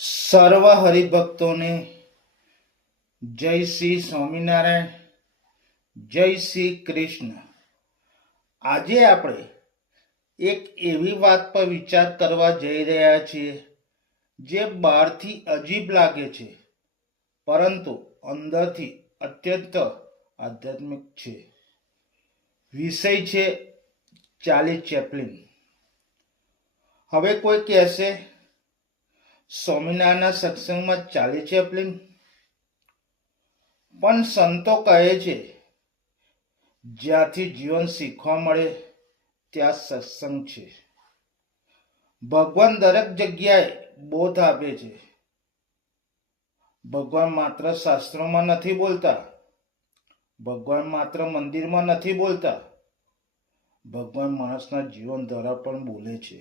સર્વ હરિભક્તોને જય શ્રી સ્વામિનારાયણ, જય શ્રી કૃષ્ણ. આજે આપણે એક એવી વાત પર વિચાર કરવા જઈ રહ્યા છીએ જે બહારથી અજીબ લાગે છે, પરંતુ અંદરથી અત્યંત આધ્યાત્મિક છે. વિષય છે ચાર્લી ચેપ્લિન. હવે કોઈ કહેશે, સ્વામિનારાયણના સત્સંગમાં ચાર્લી ચેપ્લિન? પણ સંતો કહે છે જ્યાંથી જીવન શીખવા મળે ત્યાં સત્સંગ છે. ભગવાન દરેક જગ્યાએ બોધ આપે છે. ભગવાન માત્ર શાસ્ત્રોમાં નથી બોલતા, ભગવાન માત્ર મંદિરમાં નથી બોલતા, ભગવાન માણસના જીવન દ્વારા પણ બોલે છે.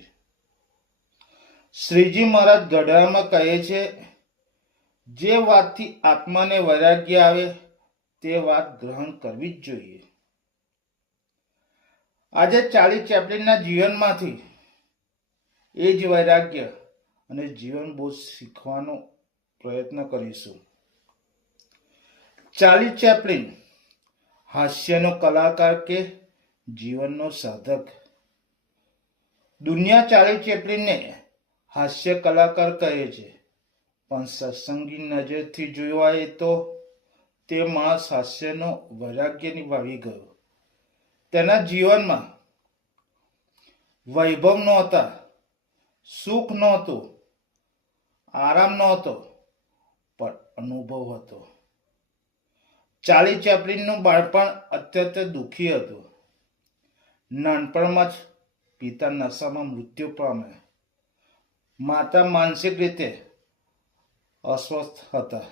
શ્રીજી મહારાજ ગઢડામાં કહે છે, જે વાતથી આત્માને વૈરાગ્ય આવે તે વાત ગ્રહણ કરવી જ જોઈએ. આજે ચાર્લી ચેપ્લિનના જીવનમાંથી એ જ વૈરાગ્ય અને જીવન બોધ શીખવાનો પ્રયત્ન કરીશું. ચાર્લી ચેપ્લિન હાસ્યનો કલાકાર કે જીવનનો સાધક? દુનિયા ચાર્લી ચેપ્લિનને હાસ્ય કલાકાર કહે છે, પણ સત્સંગી નજરથી જોવાય તો તે માણસ હાસ્યનો વૈરાગ્ય નિભાવી ગયો. તેના જીવનમાં વૈભવ નહોતા, સુખ નહોતું, આરામ નહોતો, પણ અનુભવ હતો. ચાર્લી ચેપ્લિનનું બાળપણ અત્યંત દુઃખી હતું. નાનપણમાં જ પિતા નશામાં મૃત્યુ પામ્યા. માતા માનસિક રીતે અસ્વસ્થ હતા.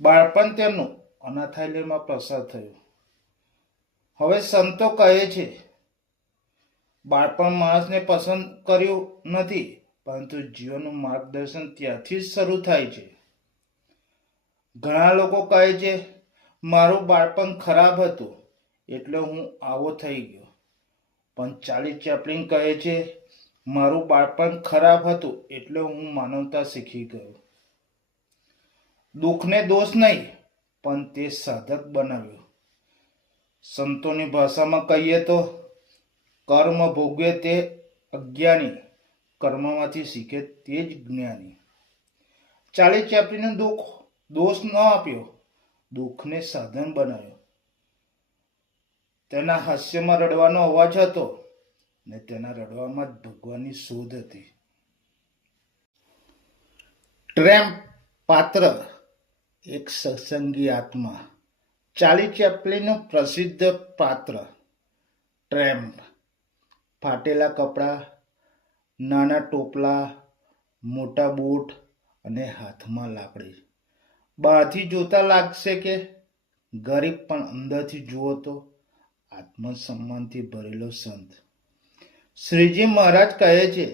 બાળપણ તેમનું અનાથાલયમાં પસાર થયું. હવે સંતો કહે છે, બાળપણ માણસને પસંદ કર્યું નથી, પરંતુ જીવનનું માર્ગદર્શન ત્યાંથી જ શરૂ થાય છે. ઘણા લોકો કહે છે, મારું બાળપણ ખરાબ હતું એટલે હું આવો થઈ ગયો. પણ ચાર્લી ચેપ્લિન કહે છે, મારું બાળપણ ખરાબ હતું એટલે હું માનવતા શીખી ગયો. દુઃખને દોષ નહીં, પણ તે સાધક બનાવ્યો. સંતોની ભાષામાં કહીએ તો, કર્મ ભોગવે તે અજ્ઞાની, કર્મમાંથી શીખે તે જ જ્ઞાની. ચાર્લી ચેપ્લિને દુઃખ દોષ ન આપ્યો, દુઃખને સાધન બનાવ્યો. તેના હાસ્યમાં રડવાનો અવાજ હતો ને તેના રડવામાં જ ભગવાનની શોધ હતી. ટ્રેમ્પ પાત્ર એક સત્સંગી આત્મા. ચાર્લી ચેપ્લિનનું પ્રસિદ્ધ પાત્ર ટ્રેમ્પ. ફાટેલા કપડાં, નાના ટોપલા, મોટા બૂટ અને હાથમાં લાકડી. બહારથી જોતા લાગશે કે ગરીબ, પણ અંદરથી જુઓ તો આત્મસન્માનથી ભરેલો સંત. શ્રીજી મહારાજ કહે છે,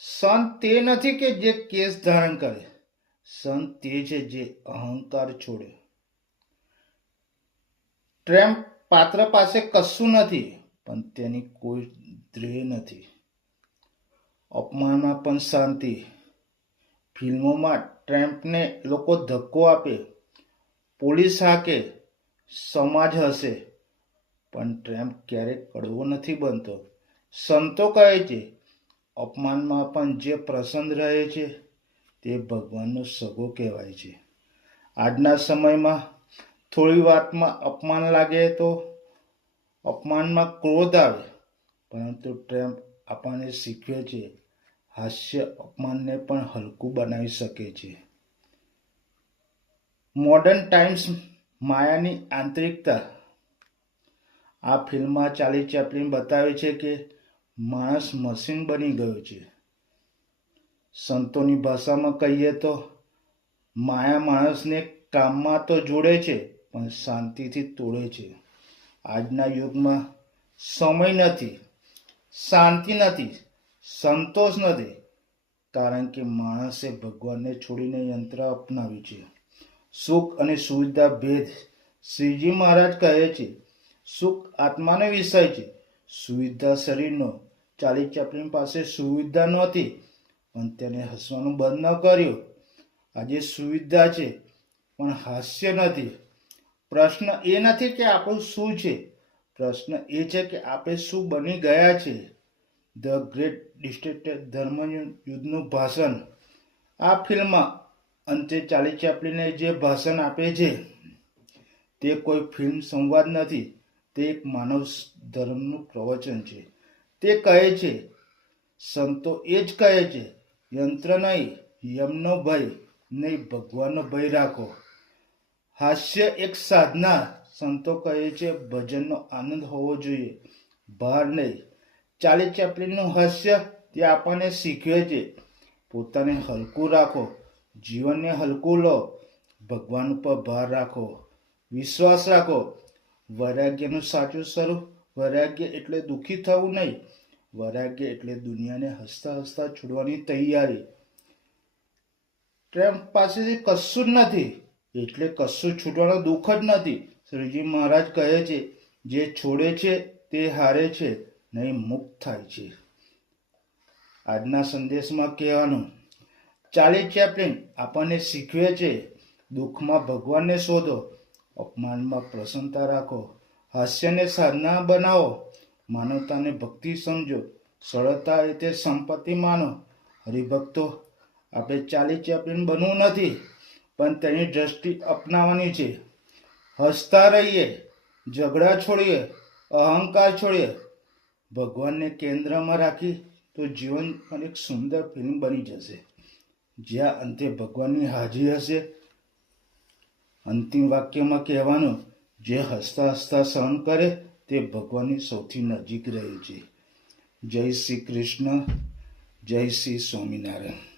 સંત તે નથી કે જે કેશ ધારણ કરે, સંત તે છે જે અહંકાર છોડે. ટ્રેમ્પ પાત્ર પાસે કશું નથી, પણ તેની કોઈ ધ્યેય નથી. અપમાનમાં પણ શાંતિ. ફિલ્મોમાં ટ્રેમ્પને લોકો ધક્કો આપે, પોલીસ હાકે, સમાજ હસે, પણ ટ્રેમ્પ ક્યારેક કડવો નથી બનતો. સંતો કહે છે, અપમાનમાં પણ જે પ્રસન્ન રહે છે તે ભગવાનનો સગો કહેવાય છે. આજના સમયમાં થોડી વાતમાં અપમાન લાગે તો અપમાનમાં ક્રોધ આવે, પરંતુ ટ્રેમ્પ આપણને શીખવે છે, હાસ્ય અપમાનને પણ હલકું બનાવી શકે છે. મોડર્ન ટાઈમ્સ માયાની આંતરિકતા. આ ફિલ્મમાં ચાર્લી ચેપ્લિન બતાવે છે કે માણસ મશીન બની ગયો છે. સંતોની ભાષામાં કહીએ તો, માયા માણસને કામમાં તો જોડે છે, પણ શાંતિથી તોડે છે. આજના યુગમાં સમય નથી, શાંતિ નથી, સંતોષ નથી, કારણ કે માણસે ભગવાનને છોડીને યંત્ર અપનાવ્યું છે. સુખ અને સુવિધા ભેદ. શ્રીજી મહારાજ કહે છે, સુખ આત્માનો વિષય છે, સુવિધા શરીરનો. ચાર્લી ચેપ્લિન પાસે સુવિધા નહોતી, પણ તેને હસવાનું બંધ ન કર્યું. આજે સુવિધા છે પણ હાસ્ય નથી. પ્રશ્ન એ નથી કે આપણું શું છે, પ્રશ્ન એ છે કે આપણે શું બની ગયા છે. ધ ગ્રેટ ડિસ્ટ્રેક્ટેડ ધર્મયુદ્ધનું ભાષણ. આ ફિલ્મમાં અંતે ચાર્લી ચેપ્લિને જે ભાષણ આપે છે તે કોઈ ફિલ્મ સંવાદ નથી, તે એક માનવ ધર્મનું પ્રવચન છે. તે કહે છે, સંતો એ જ કહે છે, યંત્ર નહીં, યમનો ભય નહીં, ભગવાનનો ભય રાખો. હાસ્ય એક સાધના. સંતો કહે છે ભજનનો આનંદ હોવો જોઈએ, ભાર નહીં. ચાર્લી ચેપ્લિનનું હાસ્ય તે આપણને શીખવે છે, પોતાને હલકું રાખો, જીવનને હલકું લો, ભગવાન ઉપર ભાર રાખો, વિશ્વાસ રાખો. વૈરાગ્યનું સાચું સ્વરૂપ. વૈરાગ્ય એટલે દુઃખી થવું નહીં, વૈરાગ્ય એટલે દુનિયાને હસતા હસતા છોડવાની તૈયારી. ટ્રમ્પ પાસેથી કશું જ નથી એટલે કશું છૂટવાનો દુઃખ જ નથી. શ્રીજી મહારાજ કહે છે, જે છોડે છે તે હારે છે, નહીં મુક્ત થાય છે. આજના સંદેશમાં કહેવાનું, ચાર્લી ચેપ્લિન આપણને શીખવે છે, દુઃખમાં ભગવાનને શોધો, અપમાનમાં પ્રસન્નતા રાખો, હાસ્યને સાધના બનાવો, માનવતાને ભક્તિ સમજો, સરળતા રીતે સંપત્તિ માનો. હરિભક્તો, આપણે ચાર્લી ચેપ્લિન બનવું નથી, પણ તેની દ્રષ્ટિ અપનાવવાની છે. હસતા રહીએ, ઝઘડા છોડીએ, અહંકાર છોડીએ, ભગવાનને કેન્દ્રમાં રાખી તો જીવન એક સુંદર ફિલ્મ બની જશે, જ્યાં અંતે ભગવાનની હાજરી હશે. અંતિમ વાક્યમાં કહેવાનું, જે હસતા હસતા સહન કરે તે ભગવાનની સૌથી નજીક રહે છે. જય શ્રી કૃષ્ણ, જય શ્રી સ્વામિનારાયણ.